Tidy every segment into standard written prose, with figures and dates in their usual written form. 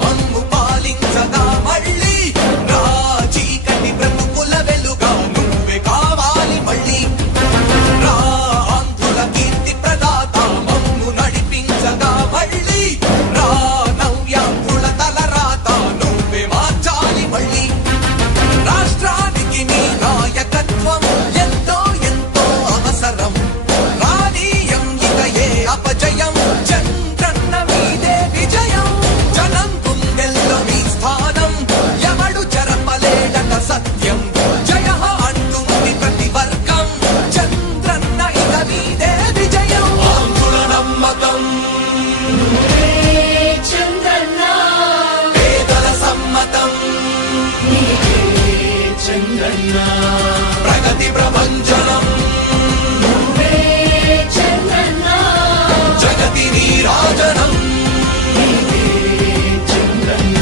మమ్ము పాలించగా మళ్ళీ రా చీకటి బ్రతుకుల వెలుగా నువ్వే కావాలి మళ్ళీ రా ఆంధ్రుల కీర్తి ప్రదాత మమ్ము నడిపించగా మళ్ళీ రా నవ్యాంధ్రుల తలరాత నువ్వే మార్చాలి మళ్ళీ రాష్ట్రానికి నీ నాయకత్వం ఎంతో ఎంతో అవసరం రానీయం ఇక ఏ అపజయం చంద్రన్న మీదే విజయం జనం గుండెల్లో మీ స్థానం ఎవడు చెరపలేడట సత్యం జయ అంటుంది ప్రతి వర్గం చంద్రన్న ఇక మీదే విజయం ఆంధ్రుల నమ్మకం చంద్రన్న పేదల సమ్మతం చంద్రన్న ప్రగతి ప్రభంజనం చంద్రన్న జగతి నీరాజనం చంద్రన్న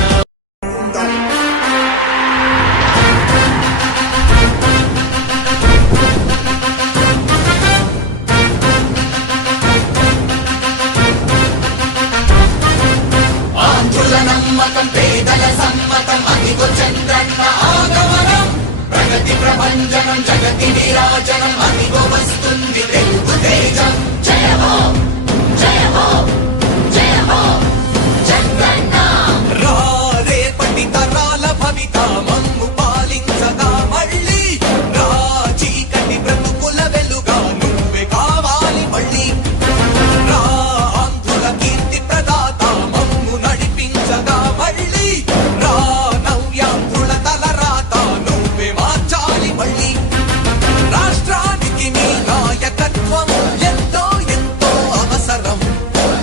ఆంధ్రుల నమ్మకం పేదల సమ్మతం అదిగో చంద్రన్న ఆగమనం ప్రగతి ప్రభంజనం జగతి నీరాజనం అదిగో వస్తుంది తెలుగు తేజం జయ హో జయ హో జయ హో చంద్రన్న రా రేపటి తరాల భవిత మమ్ము పాలించగా మళ్ళీ రా చీకటి బ్రతుకుల వెలుగా నువ్వే కావాలి మళ్ళీ రా ఆంధ్రుల కీర్తి ప్రదాత మమ్ము నడిపించగా మళ్ళీ రా నవ్యాంధ్రుల తలరాత నువ్వే మార్చాలి మళ్ళీ రాష్ట్రానికి నీ నాయకత్వం ఎంతో ఎంతో అవసరం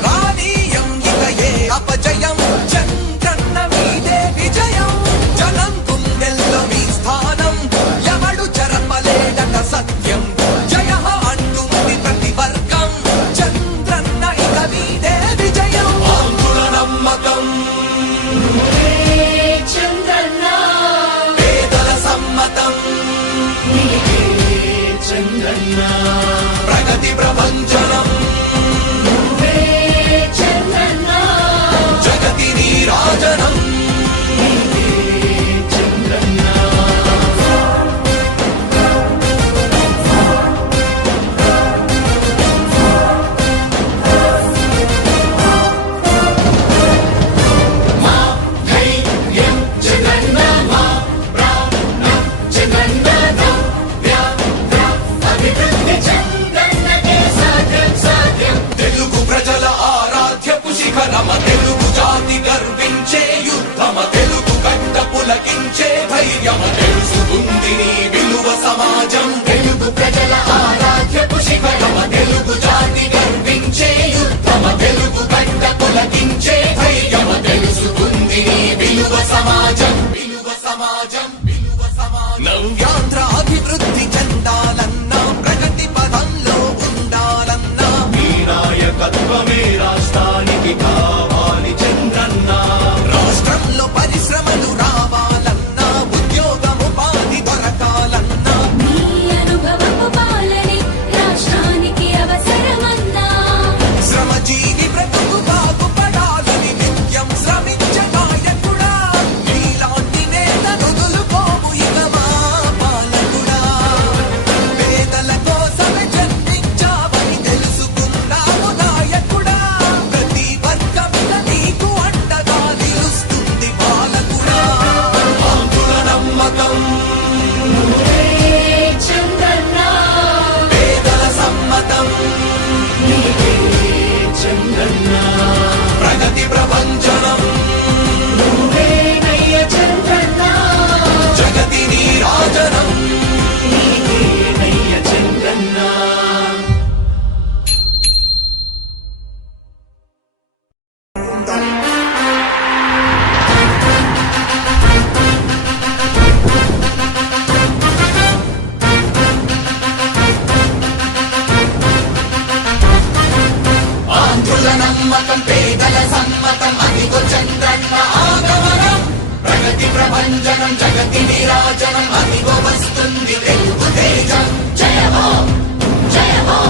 రానీయం ఇక ఏ అపజయం చంద్రన్న మీదే విజయం జనం గుండెల్లో మీ స్థానం ఎవడు చెరపలేడట సత్యం జయ అంటుంది ప్రతి వర్గం చంద్రన్న ఇక మీదే విజయం ఆంధ్రుల నమ్మకం చంద్రన్న పేదల సమ్మతం చంద్రన్న ప్రగతి ప్రభంజనం చంద్రన్న జగతి నీరాజనం చంద్రన్న మా ధైర్యం చంద్రన్న మా ప్రాణం చంద్రన్న నవ్య అభివృద్ధి చంద్రన్నకే సాధ్యం సాధ్యం తెలుగు ప్రజల ఆరాధ్యపు శిఖరమ తెలుగు జాతి గర్వించే యుద్ధమ తెలుగు గడ్డ పులకించే ధైర్యమ తెలుసుకుంది నీ విలువ సమాజం తెలుగు ప్రజల ఆరాధ్యపు శిఖరమ తెలుగు జాతి గర్వించే యుద్ధమ తెలుగు గడ్డ పులకించే ధైర్యమ తెలుసుకుంది నీ విలువ సమాజం విలువ సమాజం విలువ సమాజం నవ్యాంధ్ర అభివృద్ధి చెందాలన్నా ప్రగతి పదంలో ఉండాలన్నా నీ నాయకత్వమే రాష్ట్రానికి కావాలి చంద్రన్న రాష్ట్రంలో పరిశ్రమలు రావాలన్నా ఉద్యోగం ఉపాధి దొరకాలన్నా నీ అనుభవపు పాలనే రాష్ట్రానికి అవసరమన్నా శ్రమజీవి బ్రతుకు బాగుపడాలని నిత్యం శ్రమించే నాయకుడా నీలాంటి నేత నుదులుకోవు ఇక మా పాలకుడా పేదల కోసమే జన్మించావని తెలుసుకున్నావు నాయకుడా ప్రతి వర్గమిద నీకు అండగా నిలుస్తుంది పాలకుడా ఆంధ్రుల నమ్మకం చంద్రన్న పేదల సమ్మతం చంద్రన్న ప్రగతి ప్రభంజనం నువ్వేనయ్య చంద్రన్న జగతి నీరాజనం నీకేనయ్య చంద్రన్న ఆంధ్రుల నమ్మకం పేదల సమ్మతం అదిగో చంద్రన్న ఆగమనం ప్రగతి ప్రభంజనం జగతి నీరాజనం అదిగో వస్తుంది తెలుగు తేజం జయ హో జయ హో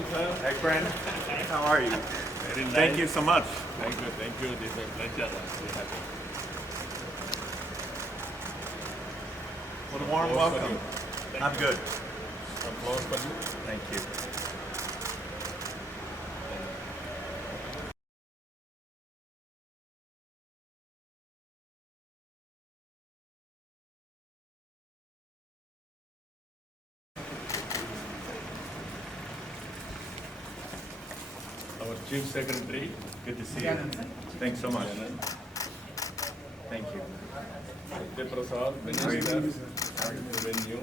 welcome, sir. Hi, friend. How are you? Very nice. Thank you so much. Thank you, thank you. This is a pleasure. We have it. What a warm Applause for welcome. you. Thank I'm you. good. Applause for you. Thank you. Our Chief Secretary, Good to see you. Thanks so much. Thank you. Satya Prasad, Minister, Revenue,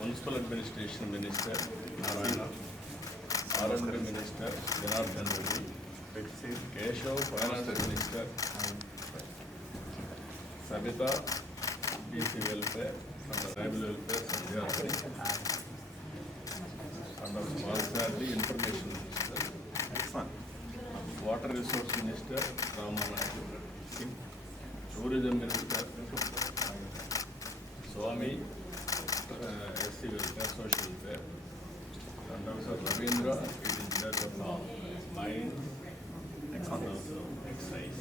Municipal Administration Minister, Narayana, R&D Minister, Janardhan Reddy, Good to see you. Keshav, Finance Minister, Sabita, BC Welfare, and the Tribal Welfare, Sandhya Rai, and our Smalsardi, Information Minister, Excellent. Water Resource Minister, Ramanathan, Tourism Minister, Swami, SC Welfare, Social Welfare, and Dr. Ravindra is in charge of Mines, and also Excise.